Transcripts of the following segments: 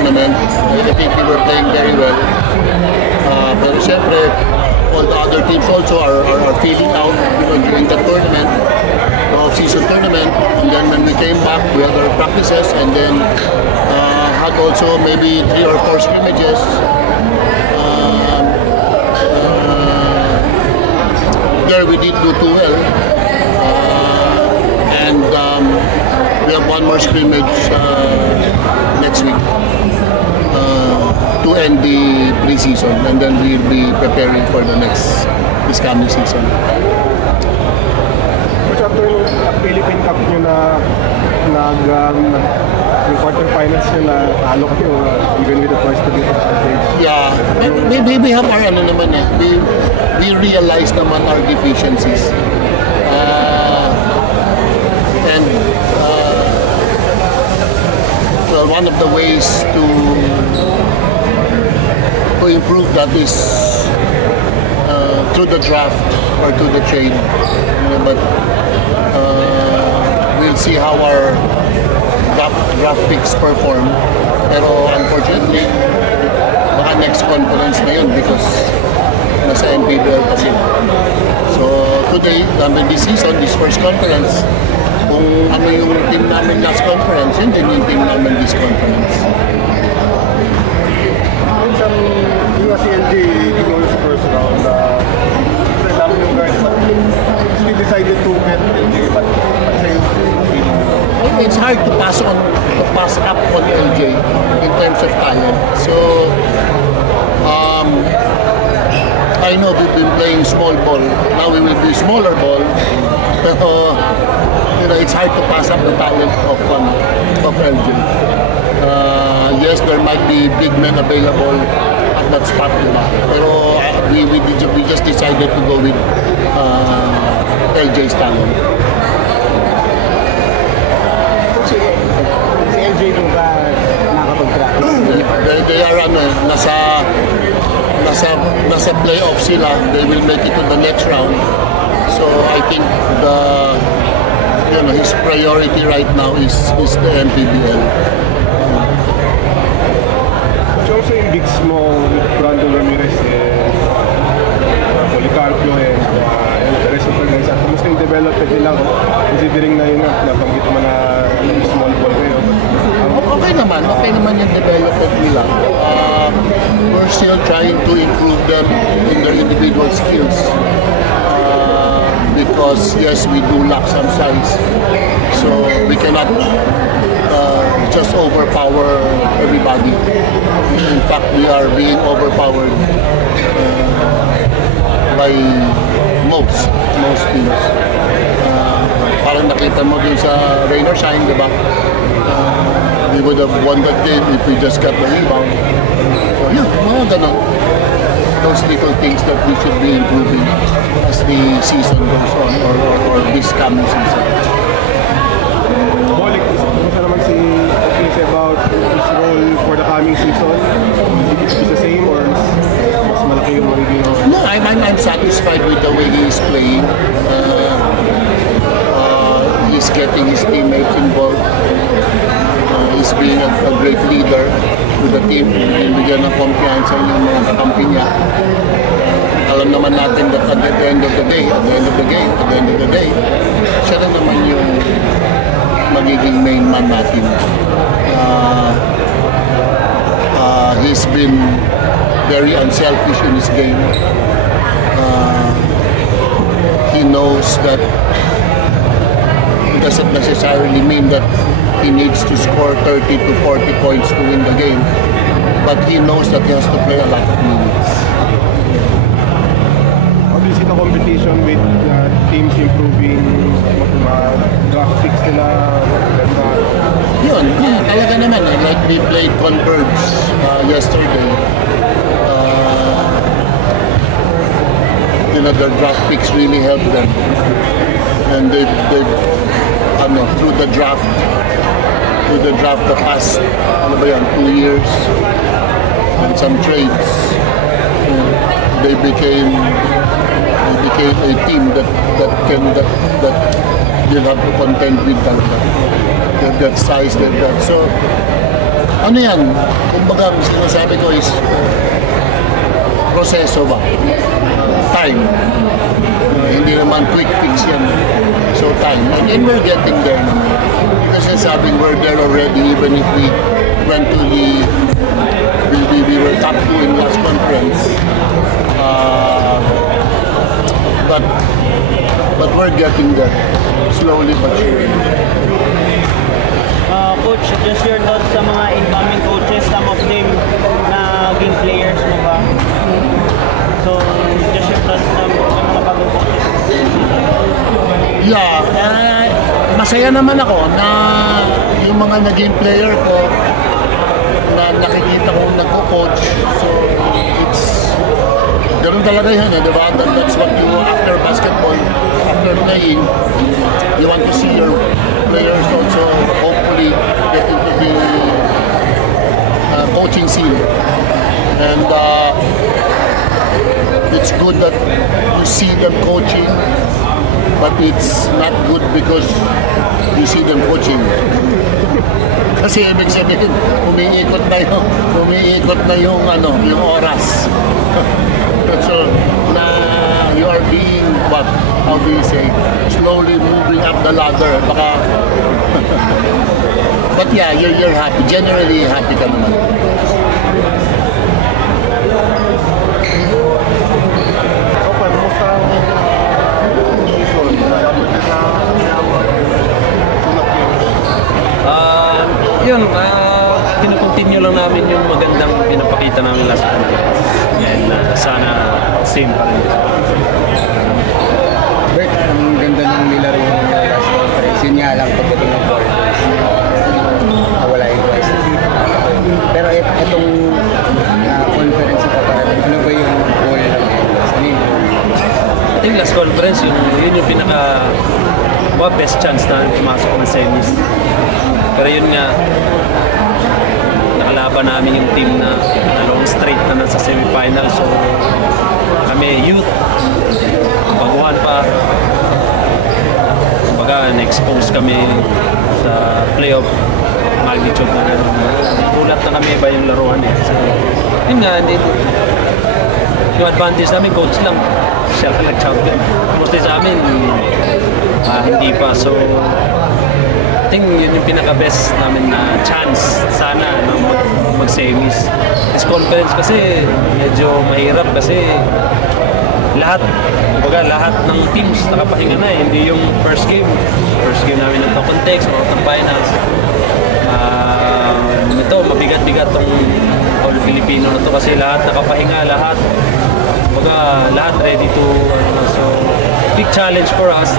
tournament. I think we were playing very well. Pero syempre, all the other teams also are feeling out, during the tournament, the off-season tournament. And then when we came back, we had our practices, and then had also maybe 3 or 4 scrimmages. There we did do too well. And we have one more scrimmage next week to end the preseason, and then we'll be preparing for this coming season. But after yung Philippine Cup nyo yung quarterfinals nyo na talo kayo, even with the first to get advantage. Yeah, we have our we realize naman our deficiencies. And well, one of the ways to improve that is through the draft or through the trade. But we'll see how our draft picks perform. Pero unfortunately, baka next conference na yun because nasa MPBL pa sila. So today, this season, this first conference, kung ano yung team namin last conference, yun din yung team namin this conference. Yung si LJ, tingin sa first round, dami yung guard, but still decided to get LJ, but sa'yo, it's hard to pass up on LJ in terms of talent. So I know we've been playing small ball. Now we will be smaller ball. Pero it's hard to pass up the talent of LJ. Yes, there might be big men available at that spot. Pero we just decided to go with LJ's talent. si LJ nung ba nakapag-track? They are nasa playoff sila. They will make it to the next round. So I think his priority right now is the MPBL. So also yung bigs mo with Brandon Ramirez Policarpio and the rest of the guys, kamusta yung development nila considering na yun nabanggit mo na small ball kayo? Okay naman yung development nila. We're still trying to improve them in their individual skills. Because yes, we do lack some size, so we cannot just overpower everybody. In fact, we are being overpowered by most teams. Parang nakita mo dun sa rain or shine, di ba? We would have won that game if we just got the rebound. So yeah, mga ganun. Those little things that we should be improving as the season goes on or this coming season. Bolik, kumusta naman si Chris about his role for the coming season? Is it the same or mas malaki yung magiging? No, I'm satisfied with the way he is playing. He's getting his teammates involved. He's being a great leader with the team. Bigyan ng kumpiyansa yung mga kakampi niya. Alam naman natin that at the end of the day, siya na naman yung magiging main man natin. He's been very unselfish in his game. He knows that it doesn't necessarily mean that he needs to score 30 to 40 points to win the game, but he knows that he has to play a lot of minutes. How do you see the competition with teams improving graphics nila? Yun, talaga naman. Like we played Converge yesterday. Their draft picks really helped them. And they've through the draft the past 2 years and some trades, they became a team that you'll have to contend with that size they've got. So Ano yan? Kumbaga, ang sinasabi ko is proseso ba? Time. Hindi naman quick fix yan. So time. And we're getting there naman. Kasi sabi we're there already even if we went to we were top 2 in last conference. But we're getting there. Slowly but surely. Coach, just your thoughts sa mga incoming coaches, some of them naging players mo ba? So, just your thoughts sa mga bagong coaches. Yeah, masaya naman ako na yung mga naging player ko na nakikita kong nagko-coach. So, it's ganun talaga yun, diba? That's what you, after basketball, after playing, you want to see your players also hopefully get into the coaching scene. And it's good that you see them coaching, but it's not good because you see them coaching. Kasi ibig sabihin, umiikot na yung oras. So, na you are being, how do you say, slowly moving up the ladder. Baka, but yeah, you're happy. Generally, happy ka naman. Okay, kumusta ang season? Yun, kinukontinue lang namin yung magandang pinapakita namin last time. And sana same pa rin. Bert, ang ganda ng nilaro yung last conference. Yun nga lang pagdating ng quarters. Wala yung West. Pero itong conference ito pa rin. Ano ba yung goal ng Endless? Ano yung I think last conference, yun yung pinaka best chance na pumasok ng semis. Pero yun nga, nakalaban namin yung team na long straight na nasa semifinal. So kami youth, baguhan pa. Kumbaga, na-expose kami sa playoff magnitude na gano'n. Kulat na kami iba yung laruan eh. So, yun nga, yung advantage namin, coach lang. Siya ka nag-champion. Mostly sa amin, hindi pa. So, I think yun yung pinaka-best namin na chance sana na mag-semis. This conference kasi medyo mahirap kasi lahat ng teams nakapahinga na eh. Hindi yung first game namin ng context, mga ng finals. Ito, mabigat-bigat tong all Filipino na to kasi lahat nakapahinga, lahat ready to so big challenge for us.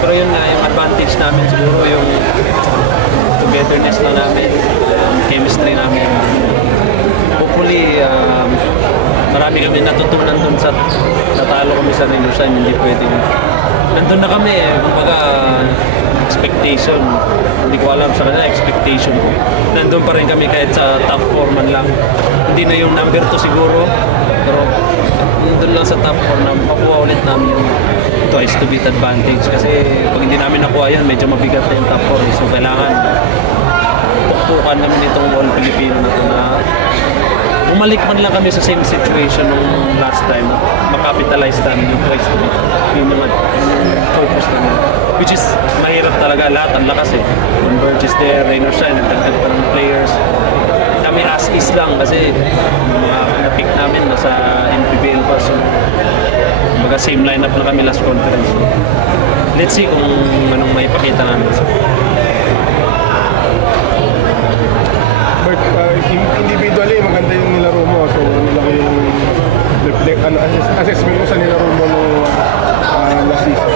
Pero yun nga, yung advantage namin siguro yung togetherness na namin, chemistry namin. Hopefully, marami kami natutunan dun sa natalo kami sa Renusan, hindi pwedeng. Nandun na kami kumbaga expectation. Hindi ko alam sa kanila, expectation ko. Nandun pa rin kami kahit sa top 4 man lang. Hindi na yung number 2 siguro, pero nandun lang sa top 4 na makuha ulit namin yung twice to beat advantage. Kasi pag hindi namin nakuha yan, medyo mabigat na yung top 4. So kailangan pukpukan namin itong all Filipino na ito na bumalik man lang kami sa same situation nung last time, makapitalize namin yung twice to beat. Yun yung focus namin. Which is mahirap talaga, lahat ang lakas eh. Converge is there, Rain or Shine, nagtagtag pa ng players. Kami as is lang kasi mga na-pick namin nasa MPBL pa. So mga same lineup na kami last conference. Let's see kung anong maipakita namin. Bert, individually, maganda yung nilaro mo. So, ano lang yung assessment mo sa nilaro mo nung last season?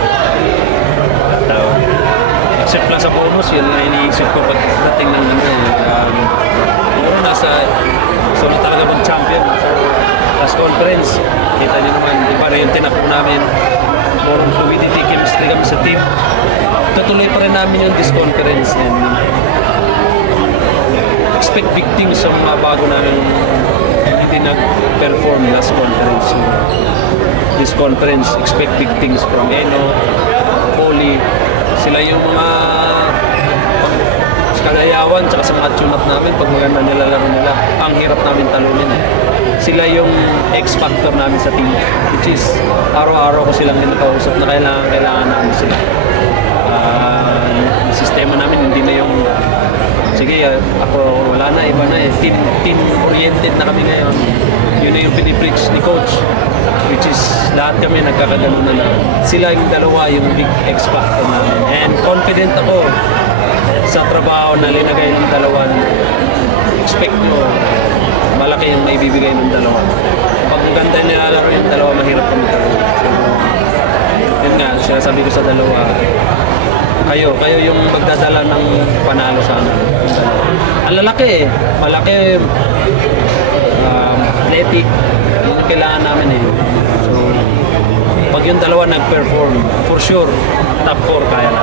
Except lang sa bonus, yun na iniisip ko pagdating ng siguro gusto na talaga mag-champion. So, last conference, kita niyo naman, di ba rin yung tinako namin, more fluidity, chemistry kami sa team. Tutuloy pa rin namin yung this conference and expect big things sa mga bago namin hindi nag-perform last conference. So, this conference, expect big things from Eno, Poli. Sila yung mga kagayawan, tsaka sa mga tune-up namin, pag maganda nila laro nila, ang hirap namin talunin. Sila yung X-factor namin sa team, which is araw-araw ko silang kinakausap na kailangan namin sila. Yung sistema namin, hindi na yung sige, ako wala na, iba na eh. Team-oriented na kami ngayon. Yun na yung pinipreach ni Coach, which is lahat kami nagkakagano na lang. Sila yung dalawa, yung big X-factor namin. And confident ako sa trabaho na linagay ng dalawa. Expect nyo, malaki yung maibibigay ng dalawa. Pag ganda nilalaro yung dalawa, mahirap kami talaga. So, yun nga, sinasabi ko sa dalawa, kayo yung magdadala ng panalo sa amin. Ang lalaki eh, malaki, athletic, yun yung kailangan namin eh. So, pag yung dalawa nag-perform, for sure, top 4 kaya na.